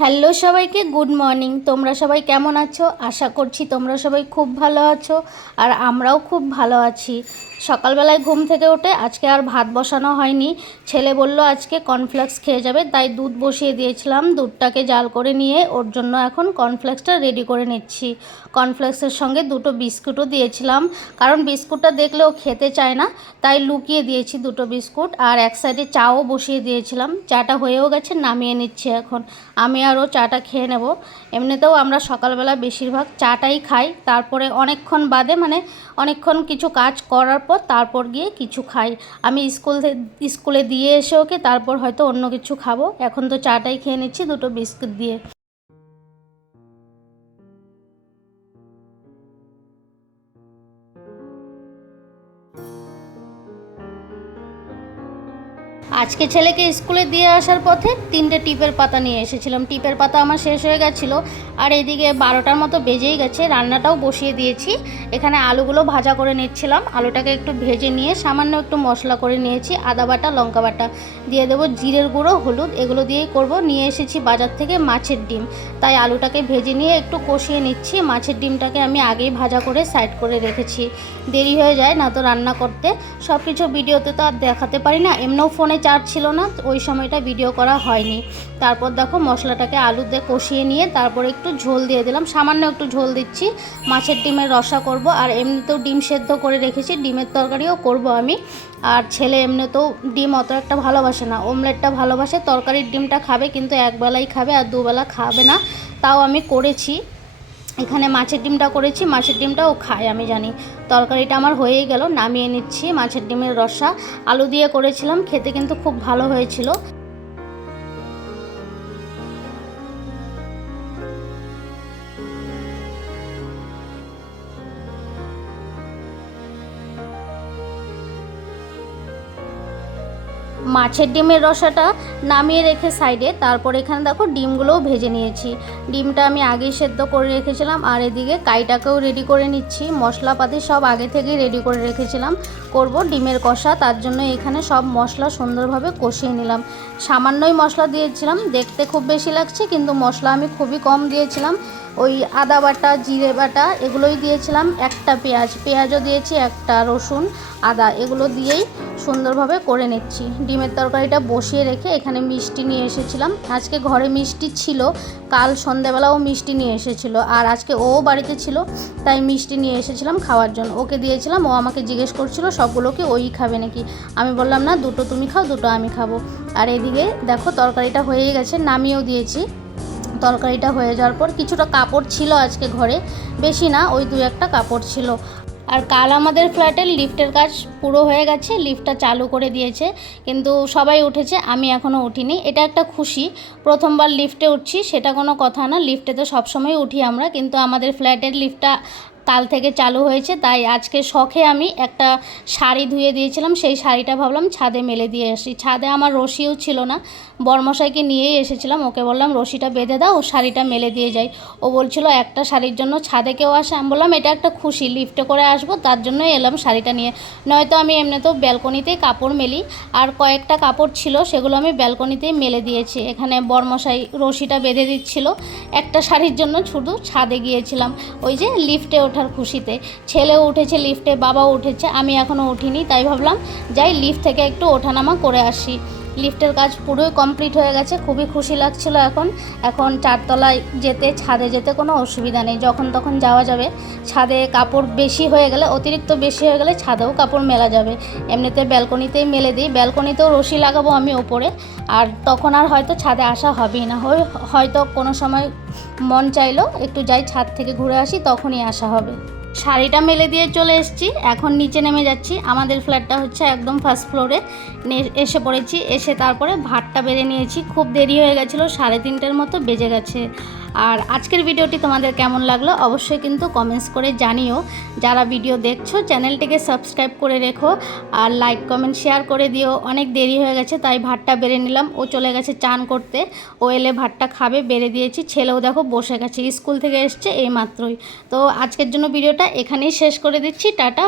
Hello সবাইকে good morning. তোমরা সবাই কেমন আছো? আশা করছি তোমরা সবাই খুব ভালো আছো আর আমরাও খুব ভালো আছি। সকালবেলায় ঘুম থেকে উঠে আজকে আর ভাত বসানো হয়নি। ছেলে বলল আজকে কর্নফ্লেক্স খেয়ে যাবে, তাই দুধ বসিয়ে দিয়েছিলাম। দুধটাকে জাল করে নিয়ে ওর জন্য এখন কর্নফ্লেক্সটা রেডি করে নিচ্ছি। কর্নফ্লেক্সের সঙ্গে দুটো বিস্কুটও দিয়েছিলাম, কারণ বিস্কুটটা দেখলে ও খেতে চায় না, তাই লুকিয়ে দিয়েছি দুটো বিস্কুট। আর এক সাইডে চাও বসিয়ে দিয়েছিলাম। চাটা হয়েও গেছে, নামিয়ে নিচ্ছি এখন। আমি আরও চাটা খেয়ে নেব। এমনিতেও আমরা সকালবেলা বেশিরভাগ চাটাই খাই, তারপরে অনেকক্ষণ বাদে অনেকক্ষণ কিছু কাজ করার পর তারপর গিয়ে কিছু খাই। আমি স্কুলে দিয়ে এসে ওকে তারপর হয়তো অন্য কিছু খাবো। এখন তো চাটাই খেয়ে নিচ্ছি দুটো বিস্কুট দিয়ে। আজকে ছেলেকে স্কুলে দিয়ে আসার পথে 3টে টিপের পাতা নিয়ে এসেছিলাম। টিপের পাতা আমার শেষ হয়ে গেছিলো, আর এদিকে 12টার মতো বেজেই গেছে। রান্নাটাও বসিয়ে দিয়েছি। এখানে আলুগুলো ভাজা করে নিচ্ছিলাম। আলুটাকে একটু ভেজে নিয়ে সামান্য একটু মশলা করে নিয়েছি, আদা বাটা, লঙ্কা বাটা দিয়ে দেবো, জিরের গুঁড়ো, হলুদ, এগুলো দিয়েই করব। নিয়ে এসেছি বাজার থেকে মাছের ডিম, তাই আলুটাকে ভেজে নিয়ে একটু কষিয়ে নিচ্ছি। মাছের ডিমটাকে আমি আগেই ভাজা করে সাইড করে রেখেছি, দেরি হয়ে যায় না তো রান্না করতে। সব কিছু ভিডিওতে তো আর দেখাতে পারি না, এমনিও ফোনে চার্জ ছিল না, ওই সময়টা ভিডিও করা হয়নি। তারপর দেখো মশলাটাকে আলু দিয়ে কষিয়ে নিয়ে তারপর একটু ঝোল দিয়ে দিলাম, সামান্য একটু ঝোল দিচ্ছি। মাছের ডিমের রসা করব, আর এমনিতেও ডিম সেদ্ধ করে রেখেছি, ডিমের তরকারিও করব আমি। আর ছেলে এমনিতেও ডিম অত একটা ভালোবাসে না, অমলেটটা ভালোবাসে। তরকারির ডিমটা খাবে, কিন্তু একবেলাই খাবে, আর দুবেলা খাবে না। তাও আমি করেছি। এখানে মাছের ডিমটা করেছি, মাছের ডিমটাও খায় আমি জানি। তরকারিটা আমার হয়েই গেল, নামিয়ে নিচ্ছি। মাছের ডিমের রসা আলু দিয়ে করেছিলাম, খেতে কিন্তু খুব ভালো হয়েছিল। মাছের ডিমের রসাটা নামিয়ে রেখে সাইডে, তারপর এখানে দেখো ডিমগুলোও ভেজে নিয়েছি। ডিমটা আমি আগেই সেদ্ধ করে রেখেছিলাম, আর এদিকে কাইটাকেও রেডি করে নিচ্ছি। মশলাপাতি সব আগে থেকেই রেডি করে রেখেছিলাম, করব ডিমের কষা। তার জন্য এখানে সব মশলা সুন্দরভাবে কষিয়ে নিলাম। সামান্যই মশলা দিয়েছিলাম, দেখতে খুব বেশি লাগছে, কিন্তু মশলা আমি খুবই কম দিয়েছিলাম। ওই আদা বাটা, জিরে বাটা এগুলোই দিয়েছিলাম। একটা পেঁয়াজও দিয়েছি, একটা রসুন, আদা, এগুলো দিয়েই সুন্দরভাবে করে নিচ্ছি। ডিমের তরকারিটা বসিয়ে রেখে এখানে মিষ্টি নিয়ে এসেছিলাম। আজকে ঘরে মিষ্টি ছিল, কাল সন্ধ্যাবেলাও মিষ্টি নিয়ে এসেছিল, আর আজকে ও বাড়িতে ছিল, তাই মিষ্টি নিয়ে এসেছিলাম খাওয়ার জন্য। ওকে দিয়েছিলাম, ও আমাকে জিজ্ঞেস করছিল সবগুলোকে ওই খাবে নাকি। আমি বললাম না, দুটো তুমি খাও, দুটো আমি খাবো। আর এদিকে দেখো তরকারিটা হয়েই গেছে, নামিয়েও দিয়েছি। তরকারিটা হয়ে যাওয়ার পর কিছুটা কাপড় ছিল আজকে ঘরে, বেশি না, ওই 2-1টা কাপড় ছিল। আর কাল আমাদের ফ্ল্যাটের লিফটের কাজ পুরো হয়ে গেছে, লিফটটা চালু করে দিয়েছে, কিন্তু সবাই উঠেছে, আমি এখনও উঠিনি। এটা একটা খুশি, প্রথমবার লিফটে উঠছি, সেটা কোনো কথা না। লিফটে তো সবসময় উঠি আমরা, কিন্তু আমাদের ফ্ল্যাটের লিফটটা কাল থেকে চালু হয়েছে, তাই আজকে শখে আমি একটা শাড়ি ধুয়ে দিয়েছিলাম, সেই শাড়িটা ভাবলাম ছাদে মেলে দিয়ে আসি। ছাদে আমার রশিও ছিল না, বরমশাইকে নিয়েই এসেছিলাম, ওকে বললাম রশিটা বেঁধে দাও, ও শাড়িটা মেলে দিয়ে যাই। ও বলছিল একটা শাড়ির জন্য ছাদে কেউ আসে। আমি বললাম এটা একটা খুশি, লিফটে করে আসবো, তার জন্যই এলাম শাড়িটা নিয়ে, নয়তো আমি এমনিতেও ব্যালকনিতেই কাপড় মেলি। আর কয়েকটা কাপড় ছিল, সেগুলো আমি ব্যালকনিতেই মেলে দিয়েছি। এখানে বরমশাই রশিটা বেঁধে দিচ্ছিল, একটা শাড়ির জন্য শুধু ছাদে গিয়েছিলাম ওই যে লিফটে ওঠার খুশিতে। ছেলেও উঠেছে লিফটে, বাবাও উঠেছে, আমি এখনও উঠিনি, তাই ভাবলাম যাই লিফট থেকে একটু ওঠানামা করে আসি। লিফটের কাজ পুরোই কমপ্লিট হয়ে গেছে, খুবই খুশি লাগছিল। এখন 4তলায় যেতে, ছাদে যেতে কোনো অসুবিধা নেই, যখন তখন যাওয়া যাবে। ছাদে কাপড় বেশি হয়ে গেলে, অতিরিক্ত বেশি হয়ে গেলে ছাদেও কাপড় মেলা যাবে। এমনিতে ব্যালকনিতেই মেলে দিই, ব্যালকনিতেও রশি লাগাবো আমি ওপরে, আর তখন আর হয়তো ছাদে আসা হবেই না। হয়তো কোনো সময় মন চাইলো একটু যাই ছাদ থেকে ঘুরে আসি, তখনই আসা হবে। শাড়িটা মেলে দিয়ে চলে এসেছি, এখন নিচে নেমে যাচ্ছি। আমাদের ফ্ল্যাটটা হচ্ছে একদম ফার্স্ট ফ্লোরে। এসে পড়েছি, এসে তারপরে ভাতটা বেড়ে নিয়েছি। খুব দেরি হয়ে গেছিলো, 3:30টার মতো বেজে গেছে। আর আজকের ভিডিওটি তোমাদের কেমন লাগলো অবশ্যই কিন্তু কমেন্টস করে জানিও। যারা ভিডিও দেখছো চ্যানেলটিকে সাবস্ক্রাইব করে রেখো, আর লাইক কমেন্ট শেয়ার করে দিও। অনেক দেরি হয়ে গেছে, তাই ভাতটা বেড়ে নিলাম। ও চলে গেছে চান করতে, ও এলে ভাতটা খাবে, বেড়ে দিয়েছি। ছেলেও দেখো বসে গেছে, স্কুল থেকে এসছে এই মাত্রই। তো আজকের জন্য ভিডিওটা এখানেই শেষ করে দিচ্ছি, টাটা।